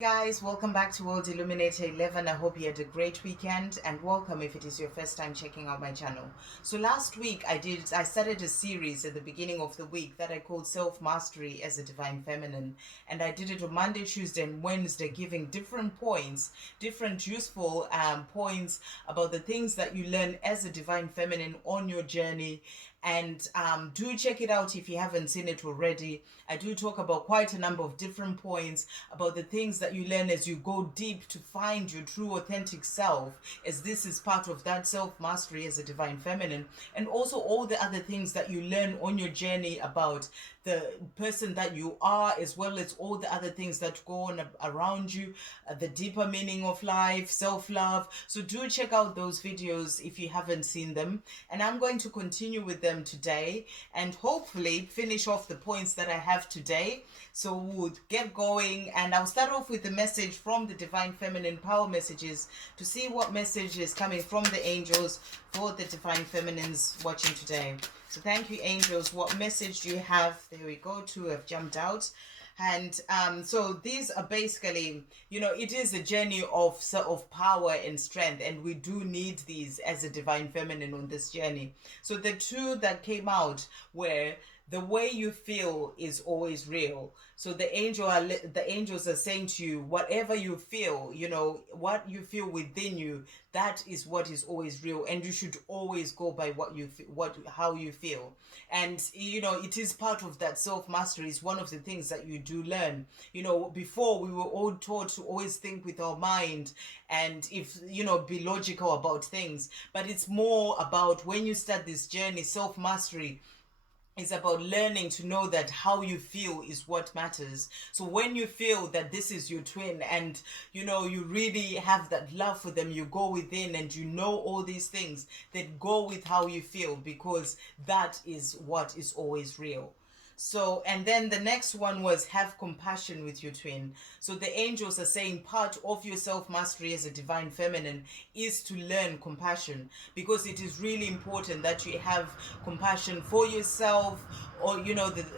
Guys, welcome back to World Illuminator 11. I hope you had a great weekend, and welcome if it is your first time checking out my channel. So last week I started a series at the beginning of the week that I called Self Mastery as a Divine Feminine, and I did it on Monday, Tuesday and Wednesday, giving different points, different useful points about the things that you learn as a Divine Feminine on your journey. And do check it out if you haven't seen it already. I do talk about quite a number of different points about the things that you learn as you go deep to find your true authentic self, as this is part of that self-mastery as a divine feminine, and also all the other things that you learn on your journey about the person that you are, as well as all the other things that go on around you, the deeper meaning of life, self-love. So do check out those videos if you haven't seen them, and I'm going to continue with them today and hopefully finish off the points that I have today. So we'll get going, and I'll start off with the message from the Divine Feminine Power Messages to see what message is coming from the angels for the Divine Feminines watching today. So thank you, angels. What message do you have? There we go. Two have jumped out. And so these are basically, it is a journey of power and strength, and we do need these as a divine feminine on this journey. So the two that came out were the way you feel is always real. So the angels are saying to you, whatever you feel, what you feel within you, that is what is always real, and you should always go by how you feel. And it is part of that self mastery. Is one of the things that you do learn. Before we were all taught to always think with our mind, and if be logical about things, but it's more about when you start this journey. Self mastery is about learning to know that how you feel is what matters. So when you feel that this is your twin, and you really have that love for them, you go within and all these things that go with how you feel, because that is what is always real. So, and then the next one was have compassion with your twin. So the angels are saying part of your self-mastery as a divine feminine is to learn compassion, because it is really important that you have compassion for yourself, or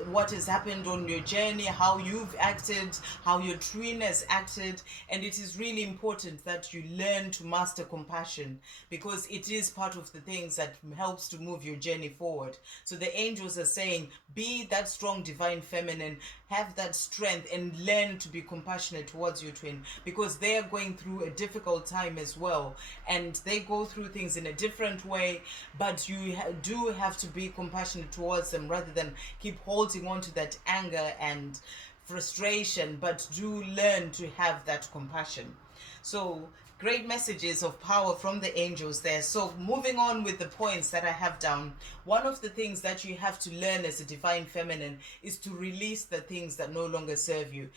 what has happened on your journey, how you've acted, how your twin has acted. And it is really important that you learn to master compassion, because it is part of the things that helps to move your journey forward. So the angels are saying, be that strong divine feminine, have that strength, and learn to be compassionate towards your twin, because they are going through a difficult time as well, and they go through things in a different way. But you do have to be compassionate towards them, rather than keep holding on to that anger and frustration, but do learn to have that compassion. So great messages of power from the angels there. So moving on with the points that I have down, one of the things that you have to learn as a divine feminine is to release the things that no longer serve you.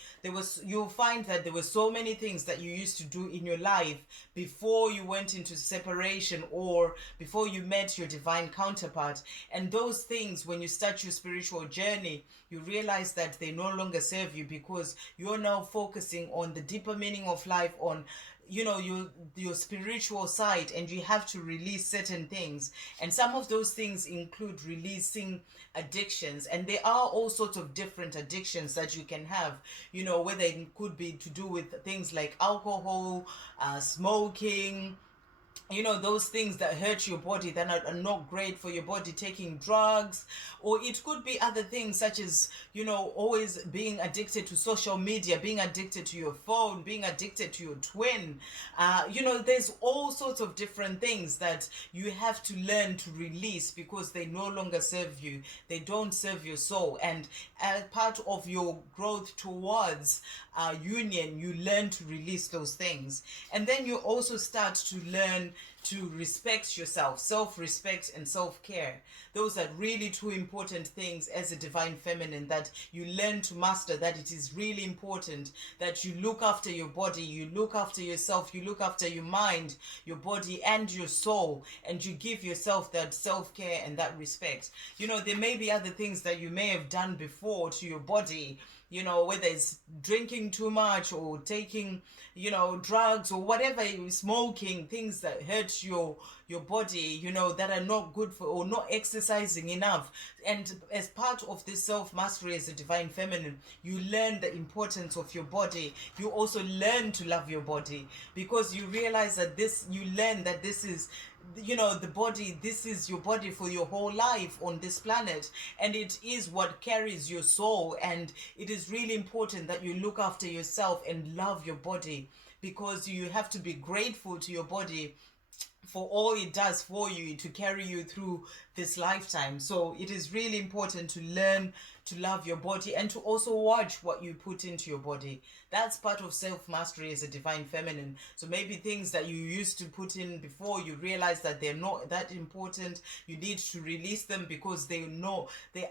You'll find that there were so many things that you used to do in your life before you went into separation, or before you met your divine counterpart. And those things, when you start your spiritual journey, you realize that they no longer serve you, because you're now focusing on the deeper meaning of life, on your spiritual side, and you have to release certain things. And some of those things include releasing addictions, and there are all sorts of different addictions that you can have, whether it could be to do with things like alcohol, smoking, those things that hurt your body, that are not great for your body, taking drugs. Or it could be other things, such as always being addicted to social media, being addicted to your phone, being addicted to your twin. There's all sorts of different things that you have to learn to release, because they no longer serve you, they don't serve your soul. And as part of your growth towards union, you learn to release those things. And then you also start to learn to respect yourself, self-respect and self-care. Those are really two important things as a divine feminine, that you learn to master, that it is really important that you look after your body, you look after yourself, you look after your mind, your body and your soul, and you give yourself that self-care and that respect. There may be other things that you may have done before to your body, whether it's drinking too much or taking, drugs or whatever, smoking, things that hurt your body, that are not good for, or not exercising enough. And as part of this self mastery as a divine feminine, you learn the importance of your body. You also learn to love your body, because you realize that you learn that this is, the body, this is your body for your whole life on this planet, and it is what carries your soul. And it is really important that you look after yourself and love your body, because you have to be grateful to your body for all it does for you to carry you through this lifetime. So it is really important to learn to love your body and to also watch what you put into your body. That's part of self mastery as a divine feminine. So maybe things that you used to put in before, you realize that they're not that important. You need to release them, because they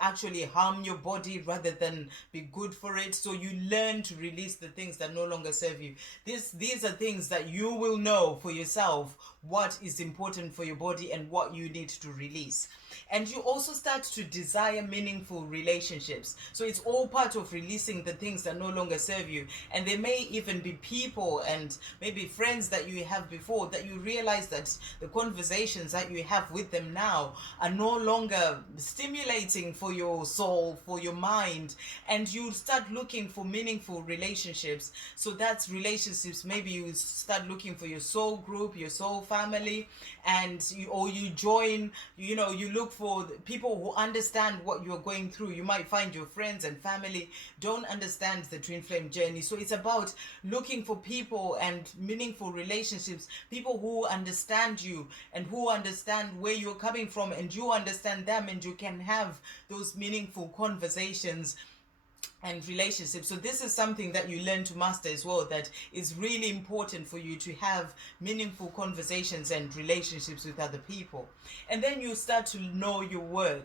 actually harm your body rather than be good for it. So you learn to release the things that no longer serve you. These are things that you will know for yourself, what is important for your body and what you need to release. And you also start to desire meaningful relationships. So it's all part of releasing the things that no longer serve you. And there may even be people and maybe friends that you have before, that you realize that the conversations that you have with them now are no longer stimulating for your soul, for your mind. And you start looking for meaningful relationships. So that's relationships. Maybe you start looking for your soul group, your soul family, and you join, you look for people who understand what you're going through. You might find your friends and family don't understand the twin flame journey. So it's about looking for people and meaningful relationships, people who understand you and who understand where you're coming from, and you understand them, and you can have those meaningful conversations and relationships. So this is something that you learn to master as well, that is really important for you to have meaningful conversations and relationships with other people. And then you start to know your worth.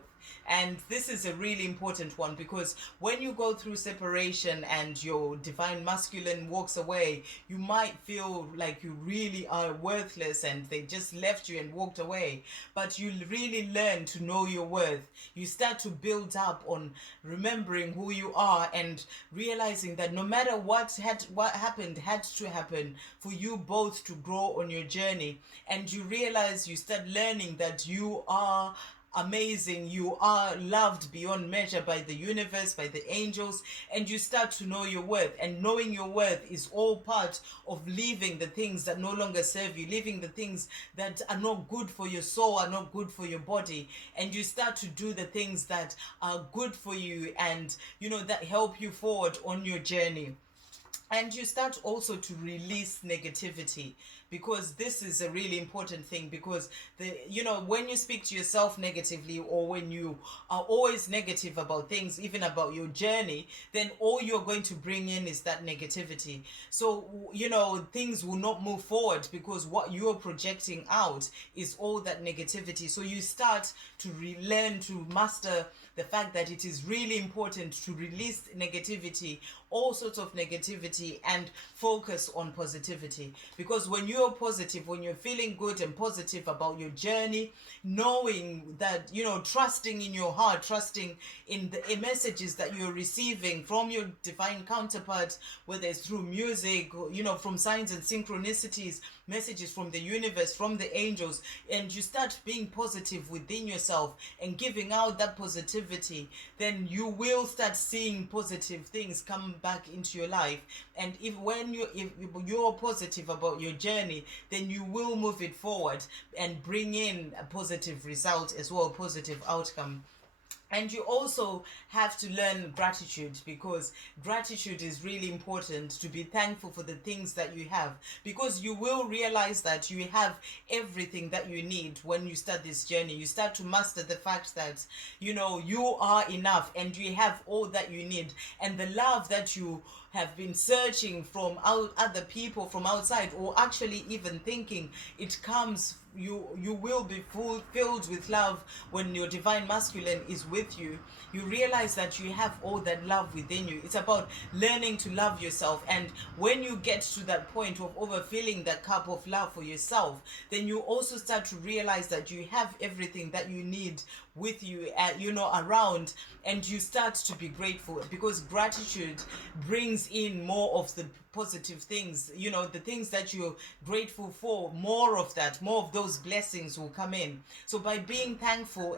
And this is a really important one, because when you go through separation and your divine masculine walks away, you might feel like you really are worthless and they just left you and walked away. But you really learn to know your worth. You start to build up on remembering who you are and realizing that no matter what happened had to happen for you both to grow on your journey. And you realize, you start learning that you are amazing, you are loved beyond measure by the universe, by the angels, and you start to know your worth. And knowing your worth is all part of leaving the things that no longer serve you, leaving the things that are not good for your soul, are not good for your body, and you start to do the things that are good for you and that help you forward on your journey. And you start also to release negativity, because this is a really important thing. Because when you speak to yourself negatively, or when you are always negative about things, even about your journey, then all you're going to bring in is that negativity. So things will not move forward, because what you're projecting out is all that negativity. So you start to relearn to master the fact that it is really important to release negativity, all sorts of negativity, and focus on positivity. Because when you're positive, when you're feeling good and positive about your journey, knowing that, trusting in your heart, trusting in the messages that you're receiving from your divine counterparts, whether it's through music, or, from signs and synchronicities, messages from the universe, from the angels, and you start being positive within yourself and giving out that positivity, then you will start seeing positive things come back into your life. And if you're positive about your journey, then you will move it forward and bring in a positive result as well, positive outcome. And you also have to learn gratitude, because gratitude is really important, to be thankful for the things that you have, because you will realize that you have everything that you need when you start this journey. You start to master the fact that you are enough and you have all that you need, and the love that you have been searching from other people from outside, or actually even thinking it comes, you will be filled with love when your divine masculine is with you. You realize that you have all that love within you. It's about learning to love yourself, and when you get to that point of overfilling that cup of love for yourself, then you also start to realize that you have everything that you need with you, around, and you start to be grateful, because gratitude brings in more of the positive things, the things that you're grateful for. More of that, more of those blessings will come in. So by being thankful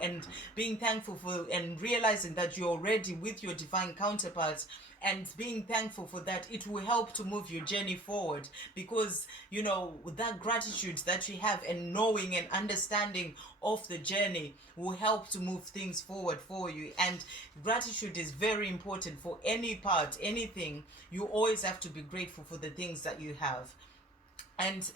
for and realizing that you're already with your divine counterparts, and being thankful for that, it will help to move your journey forward, because that gratitude that you have, and knowing and understanding of the journey, will help to move things forward for you. And gratitude is very important for anything. You always have to be grateful for the things that you have. And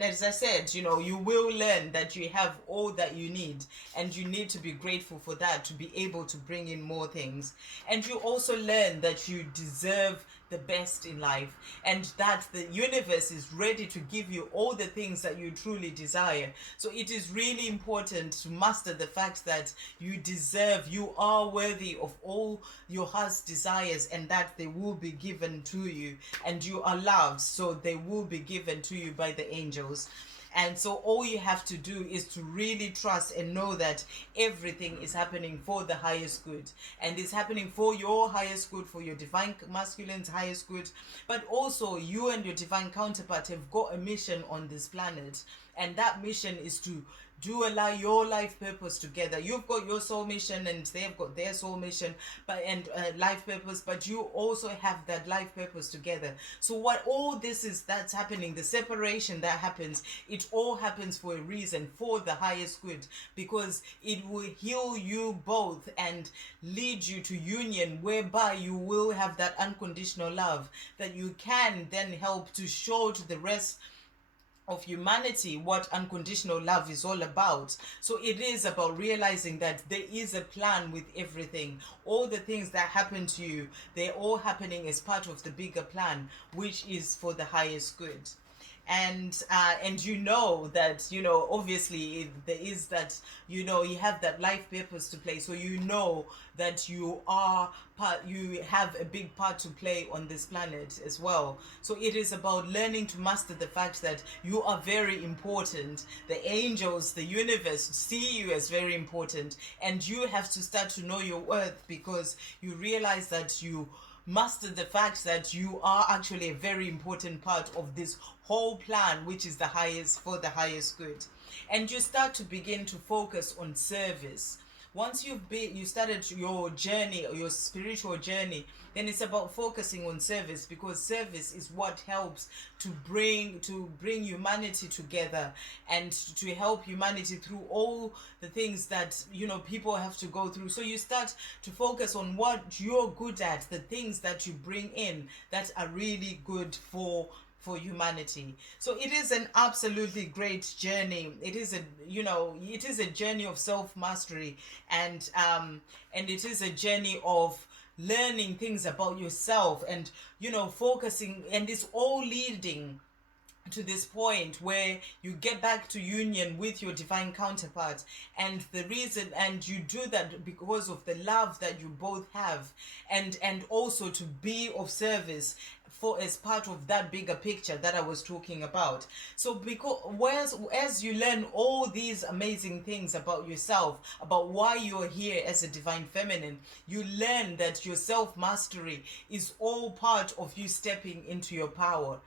as I said, you will learn that you have all that you need, and you need to be grateful for that to be able to bring in more things. And you also learn that you deserve the best in life, and that the universe is ready to give you all the things that you truly desire. So it is really important to master the fact that you are worthy of all your heart's desires, and that they will be given to you, and you are loved, so they will be given to you by the angels. And so all you have to do is to really trust and know that everything is happening for the highest good. And it's happening for your highest good, for your divine masculine's highest good. But also, you and your divine counterpart have got a mission on this planet. And that mission is to your life purpose together. You've got your soul mission, and they've got their soul mission, and life purpose, but you also have that life purpose together. So what all this is that's happening, the separation that happens, it all happens for a reason, for the highest good, because it will heal you both and lead you to union, whereby you will have that unconditional love that you can then help to show to the rest of humanity what unconditional love is all about. So it is about realizing that there is a plan with everything. All the things that happen to you, they're all happening as part of the bigger plan, which is for the highest good. And that obviously there is that, you have that life purpose to play, so that you have a big part to play on this planet as well. So it is about learning to master the fact that you are very important. The angels, the universe see you as very important, and you have to start to know your worth, because you realize that you master the fact that you are actually a very important part of this whole plan, which is for the highest good. And you start to begin to focus on service. Once you started your journey, or your spiritual journey, then it's about focusing on service, because service is what helps to bring humanity together, and to help humanity through all the things that people have to go through. So you start to focus on what you're good at, the things that you bring in that are really good for humanity. So it is an absolutely great journey. It is a journey of self-mastery, and it is a journey of learning things about yourself, and focusing, and it's all leading to this point where you get back to union with your divine counterpart. And the reason, and you do that because of the love that you both have, and also to be of service as part of that bigger picture that I was talking about. So because as you learn all these amazing things about yourself, about why you're here as a divine feminine, you learn that your self-mastery is all part of you stepping into your power.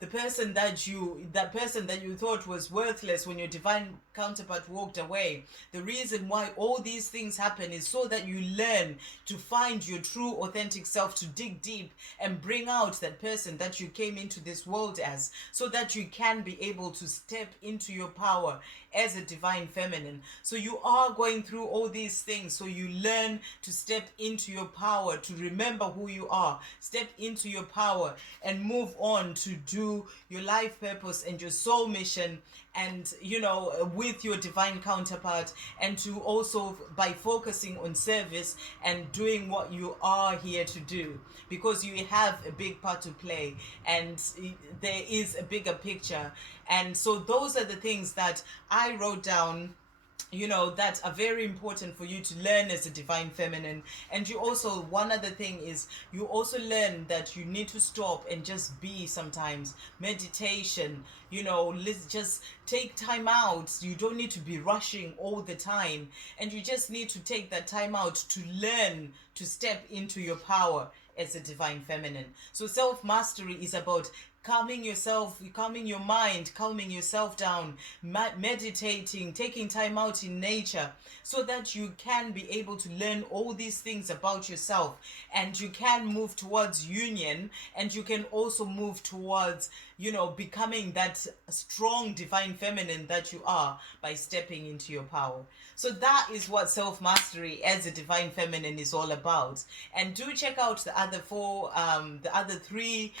The person that you thought was worthless when your divine counterpart walked away, the reason why all these things happen is so that you learn to find your true authentic self, to dig deep and bring out that person that you came into this world as, so that you can be able to step into your power as a divine feminine. So you are going through all these things, so you learn to step into your power, to remember who you are, step into your power, and move on on to do your life purpose and your soul mission, and with your divine counterpart, and to also by focusing on service and doing what you are here to do, because you have a big part to play, and there is a bigger picture. And so those are the things that I wrote down, that are very important for you to learn as a divine feminine. And you also, one other thing is, you also learn that you need to stop and just be sometimes. Meditation, let's just take time out. You don't need to be rushing all the time, and you just need to take that time out to learn to step into your power as a divine feminine. So self mastery is about calming yourself, calming your mind, calming yourself down, meditating, taking time out in nature, so that you can be able to learn all these things about yourself, and you can move towards union, and you can also move towards, becoming that strong divine feminine that you are by stepping into your power. So that is what self-mastery as a divine feminine is all about. And do check out the other three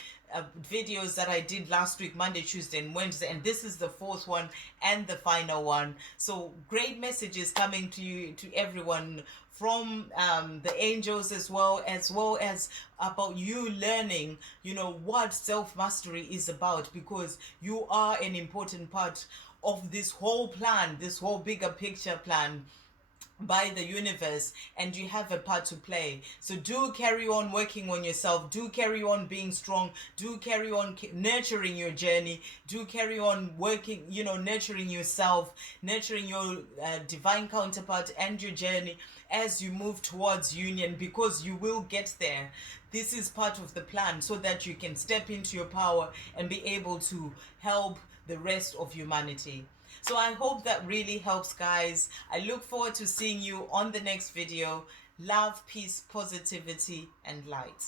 videos that I did last week, Monday, Tuesday, and Wednesday, and this is the fourth one and the final one. So great messages coming to you, to everyone, from the angels, as well as about you learning, what self-mastery is about, because you are an important part of this whole plan, this whole bigger picture plan by the universe, and you have a part to play. So do carry on working on yourself, do carry on being strong, do carry on nurturing your journey, do carry on working, nurturing yourself, nurturing your divine counterpart and your journey as you move towards union, because you will get there. This is part of the plan, so that you can step into your power and be able to help the rest of humanity. So I hope that really helps, guys. I look forward to seeing you on the next video. Love, peace, positivity, and light.